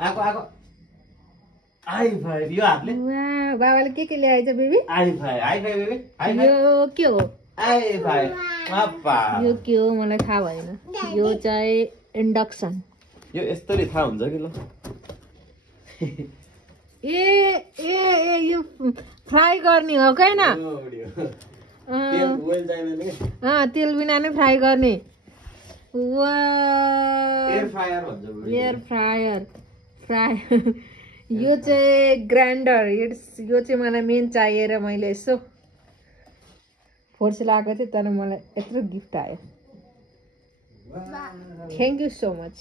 आको आको i5 यो हातले वाह बाबाले के ल्याएछ बेबी i5 बेबी i5 यो के हो i5 पापा यो के हो मलाई थाहा भएन यो चाहिँ इन्डक्सन यो यस्तोले थाहा हुन्छ कि ल ए ए ए यो फ्राई गर्ने हो के न तेल बिना नै फ्राई गर्ने एयर फ्रायर भन्छ एयर फ्रायर फ्राई यो चाहिँ ग्राइन्डर यो चाहिँ मलाई मेन चाहिएर मैले यसो फोर्स लगाएको थिएँ तर मलाई यत्रो गिफ्ट आयो थ्याङ्क यू सो मच